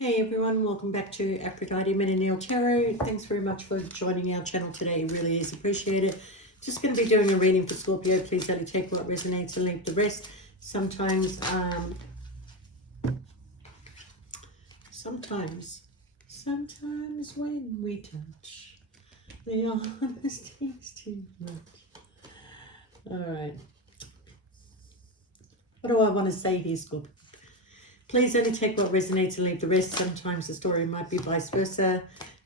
Hey everyone, welcome back to Aphrodite Menonil Tarot. Thanks very much for joining our channel today. It really is appreciated. Just going to be doing a reading for Scorpio. Please only take what resonates and leave the rest. Sometimes when we touch, the honesty is too much. All right. What do I want to say here, Scorpio? Please only take what resonates and leave the rest. Sometimes the story might be vice versa.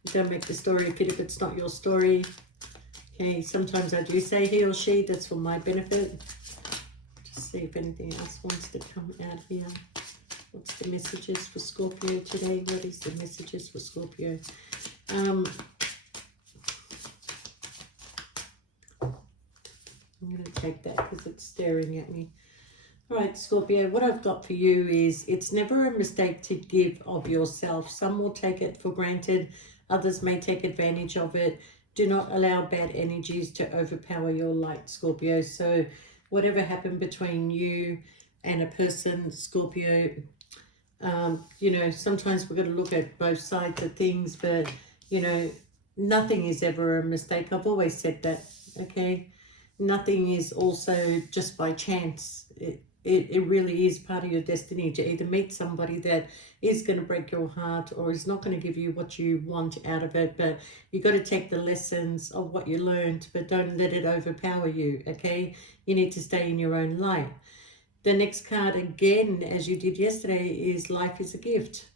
Don't make the story fit if it's not your story. Okay, sometimes I do say he or she. That's for my benefit. Just see if anything else wants to come out here. What's the messages for Scorpio today? What is the messages for Scorpio? I'm going to take that because it's staring at me. All right, Scorpio, what I've got for you is it's never a mistake to give of yourself. Some will take it for granted. Others may take advantage of it. Do not allow bad energies to overpower your light, Scorpio. So whatever happened between you and a person, Scorpio, you know, sometimes we've got to look at both sides of things, but, you know, nothing is ever a mistake. I've always said that, okay? Nothing is also just by chance. It really is part of your destiny to either meet somebody that is going to break your heart or is not going to give you what you want out of it. But you got to take the lessons of what you learned, but don't let it overpower you, okay? You need to stay in your own light. The next card, again, as you did yesterday, is life is a gift.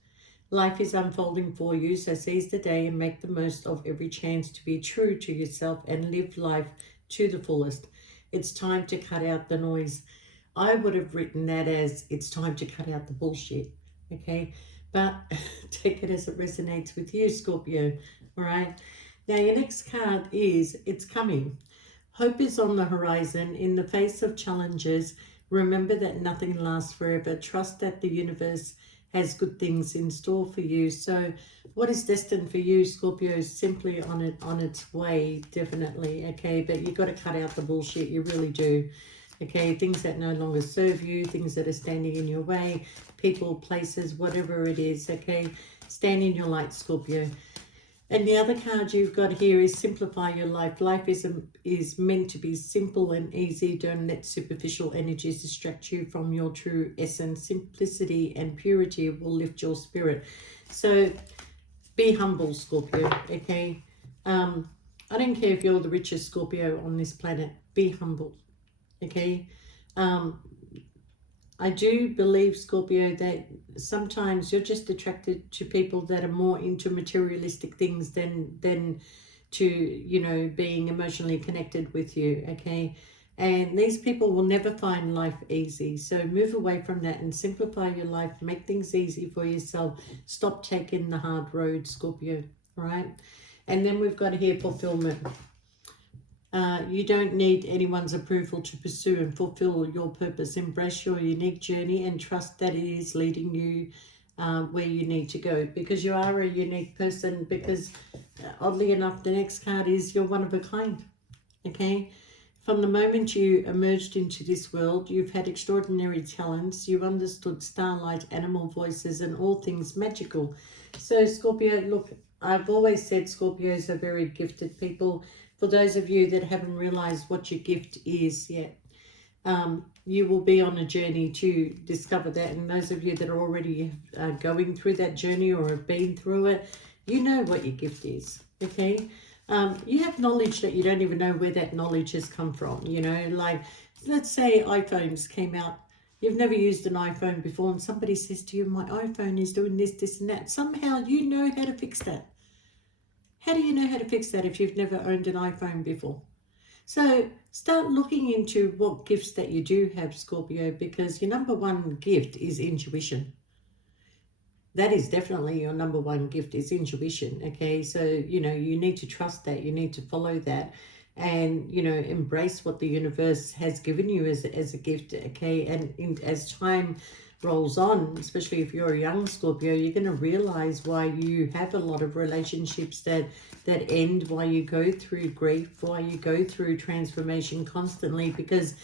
Life is unfolding for you, so seize the day and make the most of every chance to be true to yourself and live life to the fullest. It's time to cut out the noise. I would have written that as it's time to cut out the bullshit, okay? But take it as it resonates with you, Scorpio, all right? Now, your next card is it's coming. Hope is on the horizon. In the face of challenges, remember that nothing lasts forever. Trust that the universe has good things in store for you. So what is destined for you, Scorpio, is simply on its way, definitely, okay? But you got to cut out the bullshit, you really do. Okay, things that no longer serve you, things that are standing in your way, people, places, whatever it is, okay? Stand in your light, Scorpio. And the other card you've got here is simplify your life. Life is meant to be simple and easy. Don't let superficial energies distract you from your true essence. Simplicity and purity will lift your spirit. So be humble, Scorpio, okay? I don't care if you're the richest Scorpio on this planet. Be humble. Okay, I do believe, Scorpio, that sometimes you're just attracted to people that are more into materialistic things than to, you know, being emotionally connected with you, okay? And these people will never find life easy. So move away from that and simplify your life. Make things easy for yourself. Stop taking the hard road, Scorpio, all right? And then we've got here fulfillment. You don't need anyone's approval to pursue and fulfill your purpose. Embrace your unique journey and trust that it is leading you where you need to go, because you are a unique person. Because oddly enough, the next card is you're one of a kind, okay? From the moment you emerged into this world, you've had extraordinary talents. You've understood starlight, animal voices, and all things magical. So Scorpio, look, I've always said Scorpios are very gifted people. For those of you that haven't realized what your gift is yet, you will be on a journey to discover that. And those of you that are already going through that journey or have been through it, you know what your gift is, okay? You have knowledge that you don't even know where that knowledge has come from, you know? Like, let's say iPhones came out. You've never used an iPhone before and somebody says to you, my iPhone is doing this, this and that. Somehow you know how to fix that. How do you know how to fix that if you've never owned an iPhone before? So start looking into what gifts that you do have, Scorpio, because your number one gift is intuition. That is definitely your number one gift, is intuition, okay? So, you know, you need to trust that. You need to follow that and, you know, embrace what the universe has given you as a gift, okay? And as time rolls on, especially if you're a young Scorpio, you're going to realize why you have a lot of relationships that end, why you go through grief, why you go through transformation constantly, because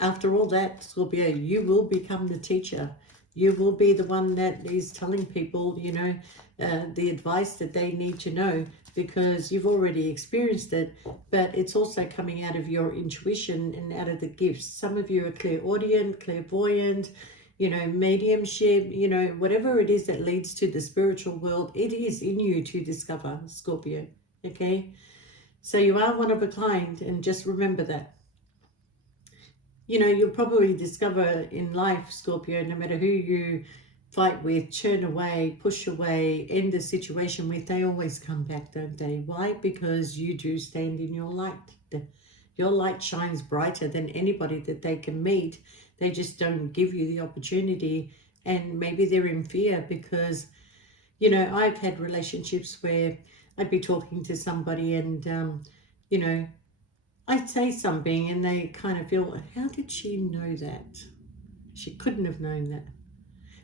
after all that, Scorpio, you will become the teacher. You will be the one that is telling people, you know, the advice that they need to know, because you've already experienced it, but it's also coming out of your intuition and out of the gifts. Some of you are clairaudient, clairvoyant, you know, mediumship, you know, whatever it is that leads to the spiritual world, it is in you to discover, Scorpio, okay? So you are one of a kind, and just remember that. You know, you'll probably discover in life, Scorpio, no matter who you fight with, churn away, push away, end the situation with, they always come back, don't they? Why? Because you do stand in your light. Your light shines brighter than anybody that they can meet. They just don't give you the opportunity, and maybe they're in fear because, you know, I've had relationships where I'd be talking to somebody and, you know, I'd say something and they kind of feel, how did she know that? She couldn't have known that.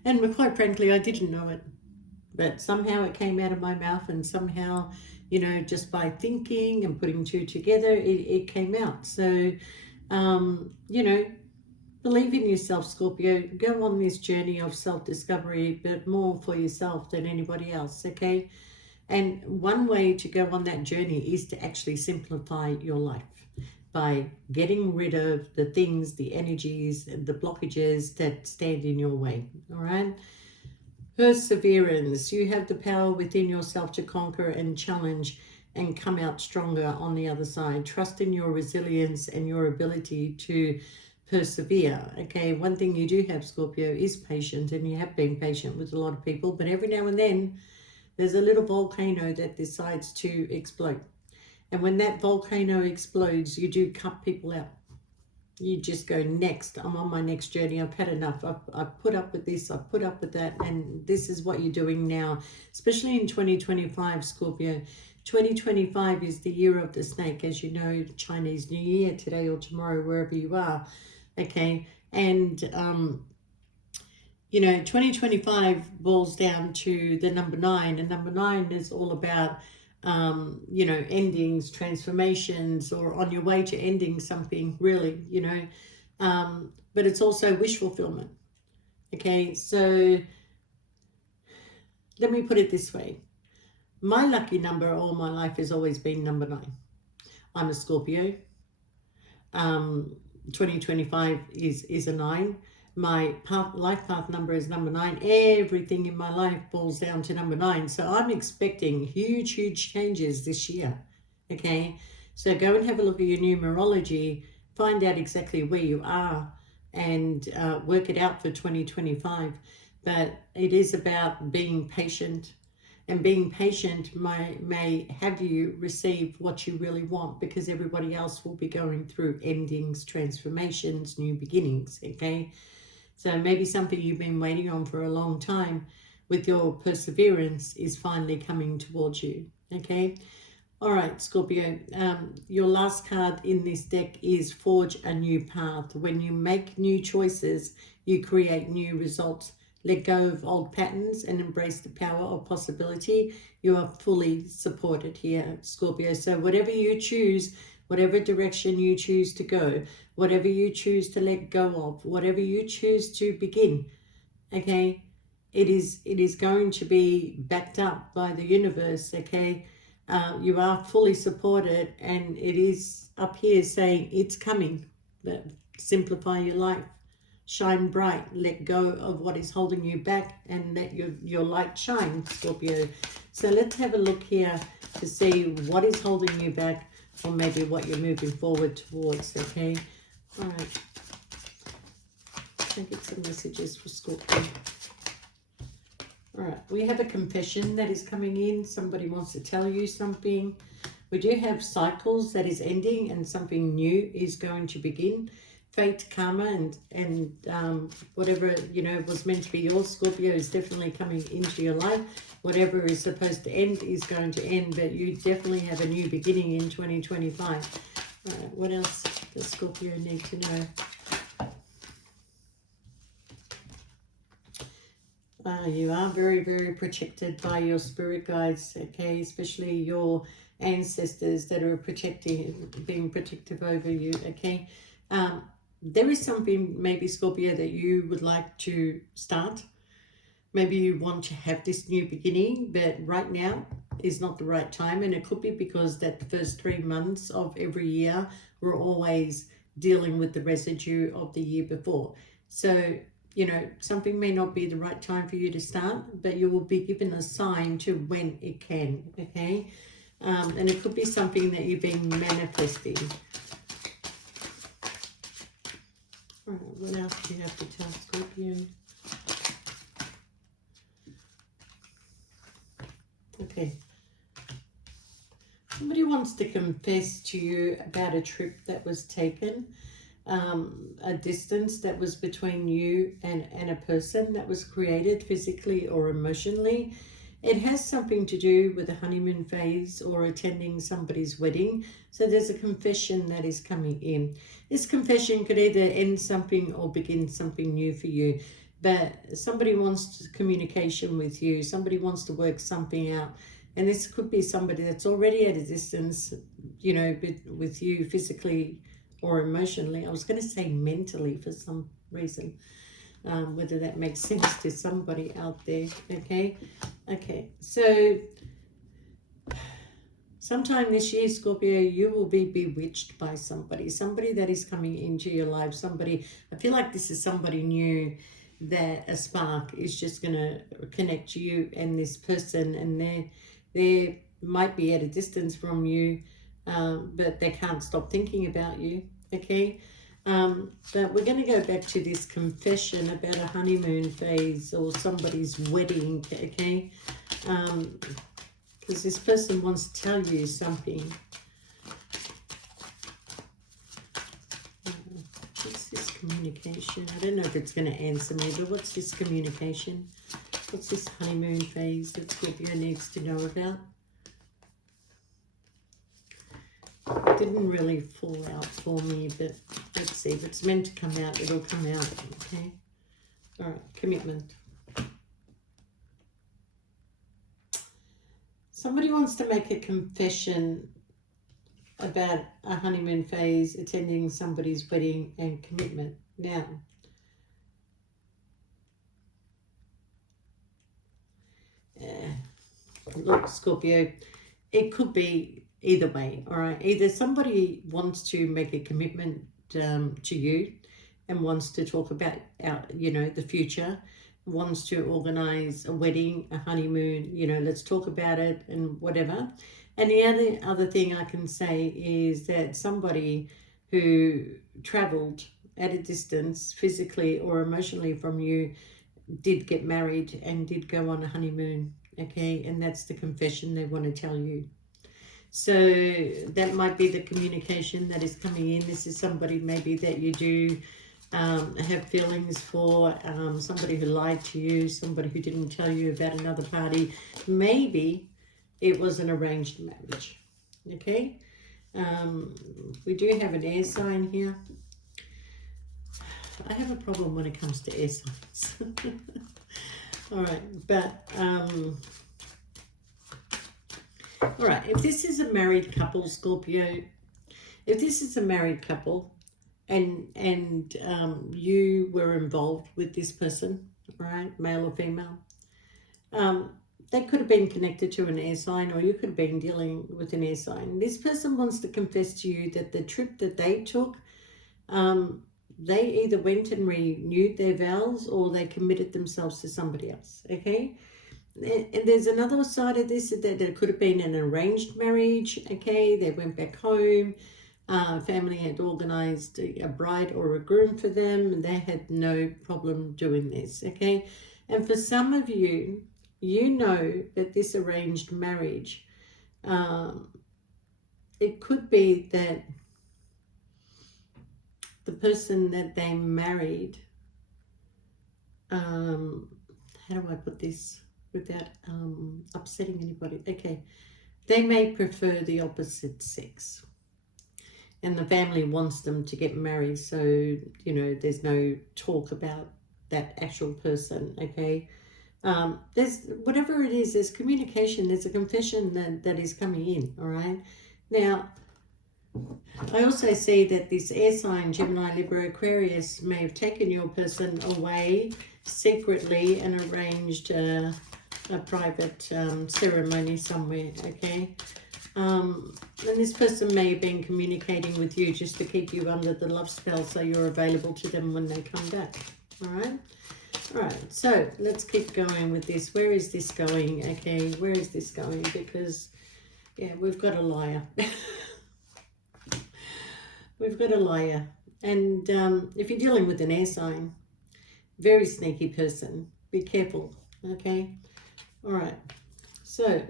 And quite frankly, I didn't know it. But somehow it came out of my mouth, and somehow, you know, just by thinking and putting two together, it came out. So, you know, believe in yourself, Scorpio. Go on this journey of self-discovery, but more for yourself than anybody else, okay? And one way to go on that journey is to actually simplify your life by getting rid of the things, the energies, the blockages that stand in your way, all right? Perseverance. You have the power within yourself to conquer and challenge and come out stronger on the other side. Trust in your resilience and your ability to persevere, okay? One thing you do have, Scorpio, is patient, and you have been patient with a lot of people, but every now and then there's a little volcano that decides to explode. And when that volcano explodes, you do cut people out. You just go, next, I'm on my next journey. I've had enough. I've put up with this. I've put up with that. And this is what you're doing now, especially in 2025, Scorpio. 2025 is the year of the snake, as you know, Chinese New Year, today or tomorrow, wherever you are. Okay. And, you know, 2025 boils down to the number 9, and number 9 is all about, you know, endings, transformations, or on your way to ending something, really, you know, but it's also wish fulfillment. Okay, so let me put it this way. My lucky number all my life has always been number 9. I'm a Scorpio. 2025 is a 9. My life path number is number 9. Everything in my life boils down to number 9. So I'm expecting huge changes this year. Okay, so go and have a look at your numerology, find out exactly where you are, and work it out for 2025. But it is about being patient, and being patient may have you receive what you really want, because everybody else will be going through endings, transformations, new beginnings, okay? So maybe something you've been waiting on for a long time with your perseverance is finally coming towards you, okay? All right, Scorpio, your last card in this deck is Forge a New Path. When you make new choices, you create new results. Let go of old patterns and embrace the power of possibility. You are fully supported here, Scorpio. So whatever you choose, whatever direction you choose to go, whatever you choose to let go of, whatever you choose to begin, okay, it is going to be backed up by the universe, okay? You are fully supported, and it is up here saying it's coming. But simplify your life. Shine bright. Let go of what is holding you back, and let your light shine, Scorpio. So let's have a look here to see what is holding you back, or maybe what you're moving forward towards, okay? All right. I'll get some messages for Scorpio. All right. We have a confession that is coming in. Somebody wants to tell you something. We do have cycles that is ending, and something new is going to begin. Fate, karma, and whatever, you know, was meant to be yours, Scorpio, is definitely coming into your life. Whatever is supposed to end is going to end, but you definitely have a new beginning in 2025. All right, what else does Scorpio need to know? You are very protected by your spirit guides, okay, especially your ancestors that are being protective over you, okay. there is something, maybe Scorpio, that you would like to start. Maybe you want to have this new beginning, but right now is not the right time. And it could be because that the first 3 months of every year, we're always dealing with the residue of the year before. So, you know, something may not be the right time for you to start, but you will be given a sign to when it can, okay? And it could be something that you've been manifesting. All right, what else do you have to tell Scorpio? Okay. Somebody wants to confess to you about a trip that was taken, a distance that was between you and a person that was created physically or emotionally. It has something to do with the honeymoon phase or attending somebody's wedding. So there's a confession that is coming in. This confession could either end something or begin something new for you. But somebody wants communication with you. Somebody wants to work something out. And this could be somebody that's already at a distance, you know, with you physically or emotionally. I was going to say mentally for some reason. Whether that makes sense to somebody out there. Okay. So sometime this year, Scorpio, you will be bewitched by somebody that is coming into your life. Somebody, I feel like this is somebody new, that a spark is just going to connect you and this person, and they might be at a distance from you, but they can't stop thinking about you. Okay. But we're going to go back to this confession about a honeymoon phase or somebody's wedding. Okay. Because this person wants to tell you something. What's this communication? I don't know if it's going to answer me, but what's this communication? What's this honeymoon phase that Scorpio needs to know about? It didn't really fall out for me, but let's see. If it's meant to come out, it'll come out. Okay. All right. Commitment. Somebody wants to make a confession about a honeymoon phase, attending somebody's wedding, and commitment. Now, look, Scorpio, it could be either way, all right? Either somebody wants to make a commitment to you and wants to talk about, you know, the future, wants to organize a wedding, a honeymoon, you know, let's talk about it and whatever. And the other thing I can say is that somebody who traveled at a distance physically or emotionally from you did get married and did go on a honeymoon, okay? And that's the confession they want to tell you. So that might be the communication that is coming in. This is somebody maybe that you do have feelings for, somebody who lied to you, somebody who didn't tell you about another party. Maybe it was an arranged marriage, okay? We do have an air sign here. I have a problem when it comes to air signs. All right, but all right, if this is a married couple, Scorpio, if this is a married couple and you were involved with this person, right, male or female, they could have been connected to an air sign, or you could have been dealing with an air sign. This person wants to confess to you that the trip that they took, they either went and renewed their vows or they committed themselves to somebody else, okay? And there's another side of this, that it could have been an arranged marriage, okay? They went back home, family had organized a bride or a groom for them, and they had no problem doing this, okay? And for some of you, you know that this arranged marriage, it could be that the person that they married, how do I put this without upsetting anybody? Okay, they may prefer the opposite sex, and the family wants them to get married, so, you know, there's no talk about that actual person, okay? There's, whatever it is, there's communication, there's a confession that is coming in, all right? Now, I also see that this air sign, Gemini, Libra, Aquarius, may have taken your person away secretly and arranged a private ceremony somewhere, okay? And this person may have been communicating with you just to keep you under the love spell so you're available to them when they come back, all right? All right, so let's keep going with this. Where is this going? Okay, where is this going? Because, yeah, we've got a liar. We've got a liar. And if you're dealing with an air sign, very sneaky person. Be careful, okay? All right, so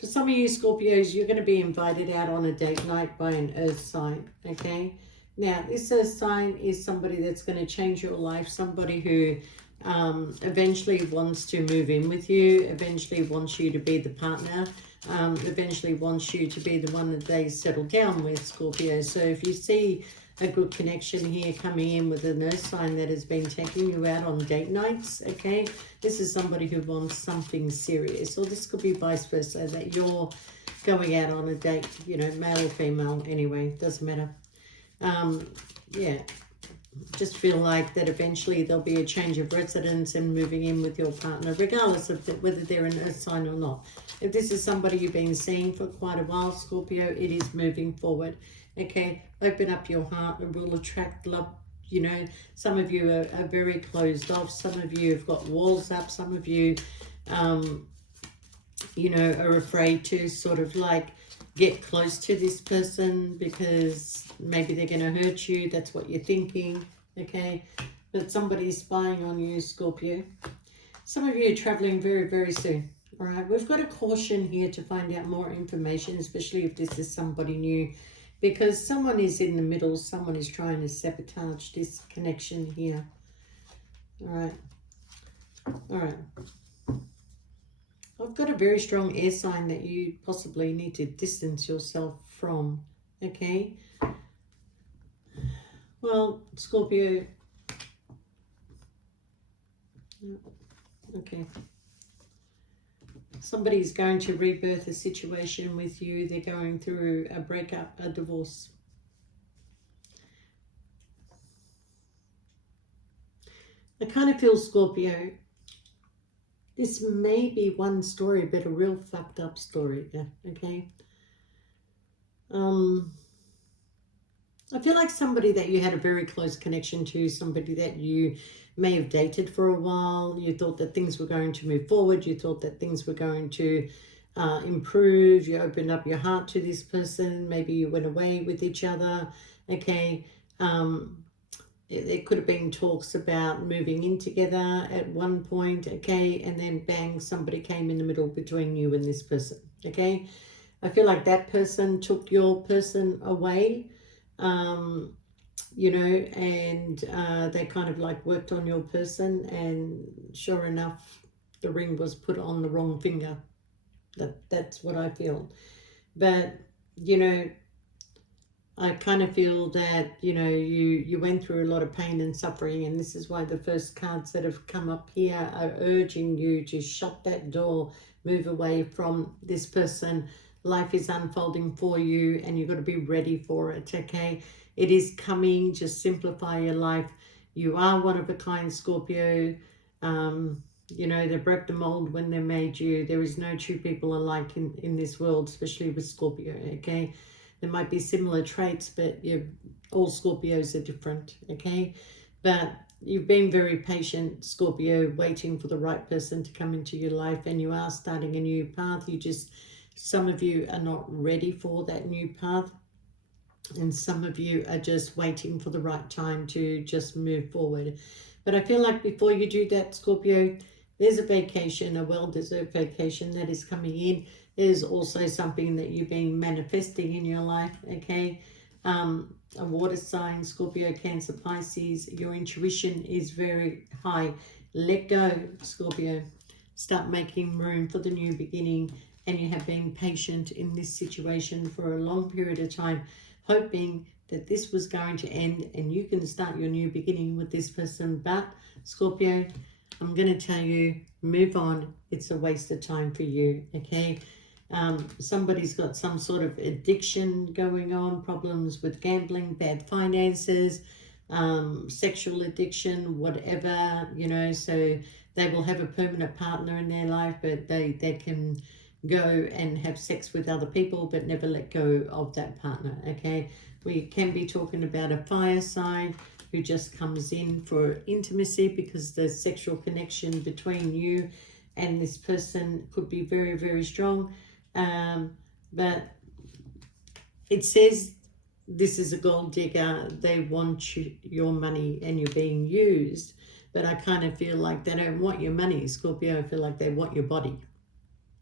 for some of you Scorpios, you're going to be invited out on a date night by an earth sign, okay? Now, this earth sign is somebody that's going to change your life, somebody who eventually wants to move in with you, eventually wants you to be the partner, eventually wants you to be the one that they settle down with, Scorpio. So if you see a good connection here coming in with an earth sign that has been taking you out on date nights, okay, this is somebody who wants something serious, or this could be vice versa, that you're going out on a date, you know, male or female, anyway, doesn't matter. Yeah, just feel like that eventually there'll be a change of residence and moving in with your partner, regardless of whether they're an earth sign or not. If this is somebody you've been seeing for quite a while, Scorpio, it is moving forward. Okay, open up your heart, it will attract love. You know, some of you are very closed off, some of you have got walls up, some of you, you know, are afraid to sort of like get close to this person because maybe they're going to hurt you. That's what you're thinking, okay? But somebody's spying on you, Scorpio. Some of you are traveling very, very soon, all right? We've got a caution here to find out more information, especially if this is somebody new, because someone is in the middle. Someone is trying to sabotage this connection here, all right? All right. I've got a very strong air sign that you possibly need to distance yourself from, okay? Well, Scorpio, okay. Somebody's going to rebirth a situation with you. They're going through a breakup, a divorce. I kind of feel, Scorpio, this may be one story, but a real fucked up story, okay? I feel like somebody that you had a very close connection to, somebody that you may have dated for a while. You thought that things were going to move forward. You thought that things were going to improve. You opened up your heart to this person. Maybe you went away with each other, okay? There could have been talks about moving in together at one point, okay? And then bang, somebody came in the middle between you and this person, okay? I feel like that person took your person away, you know, and they kind of like worked on your person, and sure enough, the ring was put on the wrong finger. That's what I feel. But, you know, I kind of feel that, you know, you went through a lot of pain and suffering, and this is why the first cards that have come up here are urging you to shut that door, move away from this person. Life is unfolding for you, and you've got to be ready for it, okay? It is coming. Just simplify your life. You are one of a kind, Scorpio. You know, they broke the mold when they made you. There is no two people alike in this world, especially with Scorpio, okay? There might be similar traits, but all Scorpios are different, okay? But you've been very patient, Scorpio, waiting for the right person to come into your life, and you are starting a new path. Some of you are not ready for that new path, and some of you are just waiting for the right time to just move forward. But I feel like before you do that, Scorpio, there's a vacation, a well-deserved vacation that is coming in. There's also something that you've been manifesting in your life, okay? A water sign, Scorpio, Cancer, Pisces. Your intuition is very high. Let go, Scorpio. Start making room for the new beginning. And you have been patient in this situation for a long period of time, hoping that this was going to end and you can start your new beginning with this person. But, Scorpio, I'm going to tell you, move on. It's a waste of time for you, okay? Somebody's got some sort of addiction going on, problems with gambling, bad finances, sexual addiction, whatever, you know. So they will have a permanent partner in their life, but they can go and have sex with other people but never let go of that partner. Okay, we can be talking about a fire sign who just comes in for intimacy, because the sexual connection between you and this person could be very, very strong. But it says this is a gold digger. They want your money and you're being used. But I kind of feel like they don't want your money, Scorpio. I feel like they want your body.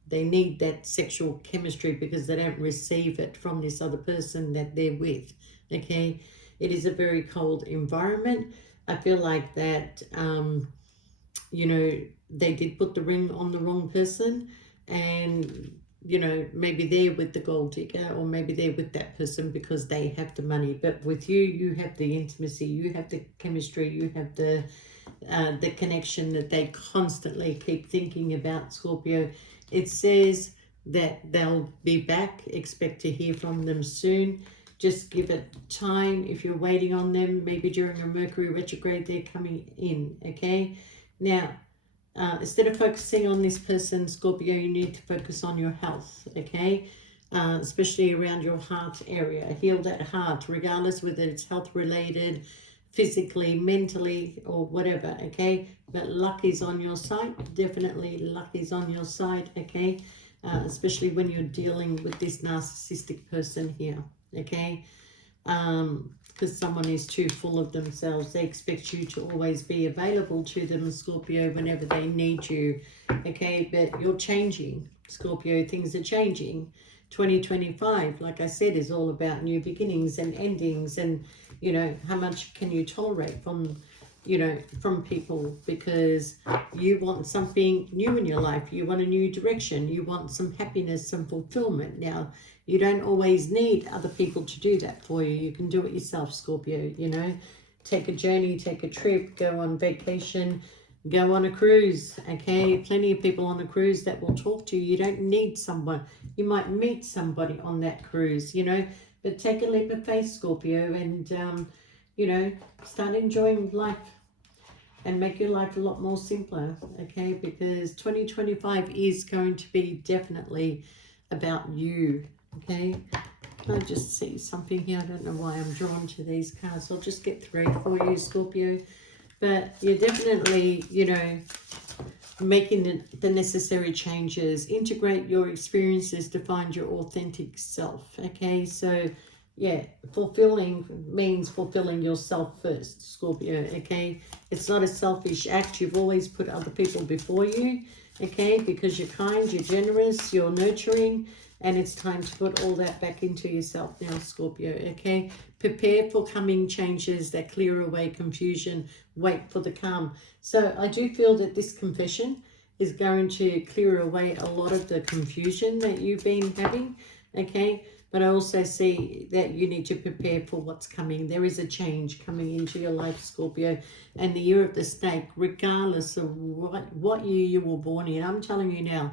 They need that sexual chemistry because they don't receive it from this other person that they're with. Okay, it is a very cold environment. I feel like that, you know, they did put the ring on the wrong person, and, you know, maybe they're with the gold digger, or maybe they're with that person because they have the money. But with you, you have the intimacy, you have the chemistry, you have the connection that they constantly keep thinking about, Scorpio. It says that they'll be back. Expect to hear from them soon. Just give it time. If you're waiting on them, maybe during a Mercury retrograde, they're coming in, okay? Now, instead of focusing on this person, Scorpio, you need to focus on your health, okay? Especially around your heart area. Heal that heart, regardless whether it's health related, physically, mentally, or whatever, okay? But luck is on your side. Definitely luck is on your side, okay? Especially when you're dealing with this narcissistic person here, okay? Because someone is too full of themselves. They expect you to always be available to them, Scorpio, whenever they need you, okay? But you're changing, Scorpio. Things are changing. 2025, like I said, is all about new beginnings and endings, and, you know, how much can you tolerate from, you know, from people, because you want something new in your life. You want a new direction. You want some happiness, some fulfillment. Now, you don't always need other people to do that for you. You can do it yourself, Scorpio, you know. Take a journey, take a trip, go on vacation, go on a cruise, okay? Plenty of people on a cruise that will talk to you. You don't need someone. You might meet somebody on that cruise, you know. But take a leap of faith, Scorpio, and, you know, start enjoying life and make your life a lot more simpler, okay? Because 2025 is going to be definitely about you, okay? I just see something here. I don't know why I'm drawn to these cards. I'll just get 3 for you, Scorpio. But you're definitely, you know, making the necessary changes. Integrate your experiences to find your authentic self, okay? So, yeah, fulfilling means fulfilling yourself first, Scorpio, okay? It's not a selfish act. You've always put other people before you, okay? Because you're kind, you're generous, you're nurturing, and it's time to put all that back into yourself now, Scorpio, okay? Prepare for coming changes that clear away confusion. Wait for the calm. So I do feel that this confession is going to clear away a lot of the confusion that you've been having, okay? But I also see that you need to prepare for what's coming. There is a change coming into your life, Scorpio. And the year of the snake, regardless of what year you were born in, I'm telling you now,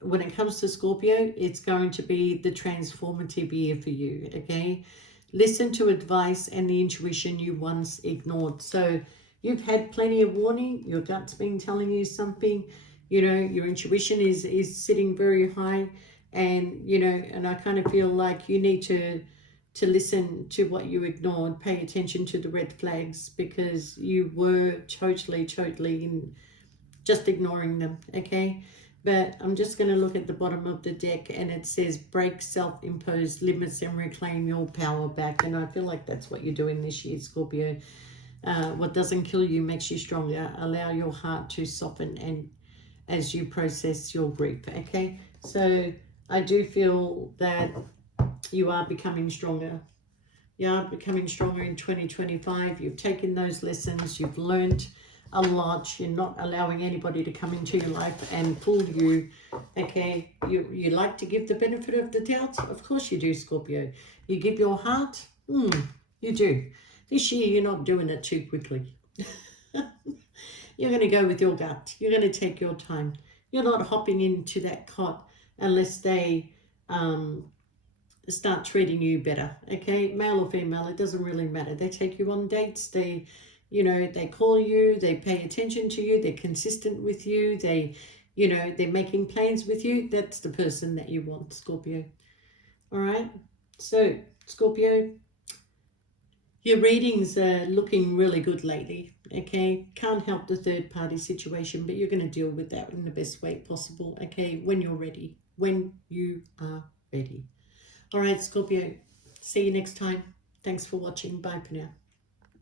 when it comes to Scorpio, it's going to be the transformative year for you, okay? Listen to advice and the intuition you once ignored. So you've had plenty of warning. Your gut's been telling you something. You know, your intuition is sitting very high. And, you know, and I kind of feel like you need to listen to what you ignored. Pay attention to the red flags, because you were totally just ignoring them, okay? But I'm just going to look at the bottom of the deck, and it says break self-imposed limits and reclaim your power back. And I feel like that's what you're doing this year, Scorpio. What doesn't kill you makes you stronger. Allow your heart to soften and as you process your grief, okay? So I do feel that you are becoming stronger. You are becoming stronger in 2025. You've taken those lessons. You've learned a lot. You're not allowing anybody to come into your life and fool you, okay? You like to give the benefit of the doubt? Of course you do, Scorpio. You give your heart? You do. This year you're not doing it too quickly. You're going to go with your gut. You're going to take your time. You're not hopping into that cot unless they start treating you better. Okay, male or female, it doesn't really matter. They take you on dates, they, you know, they call you, they pay attention to you, they're consistent with you, they, you know, they're making plans with you. That's the person that you want, Scorpio. All right, so Scorpio, your readings are looking really good lately. Okay, can't help the third party situation, but you're going to deal with that in the best way possible. Okay, when you're ready, when you are ready. All right, Scorpio, see you next time. Thanks for watching. Bye for now.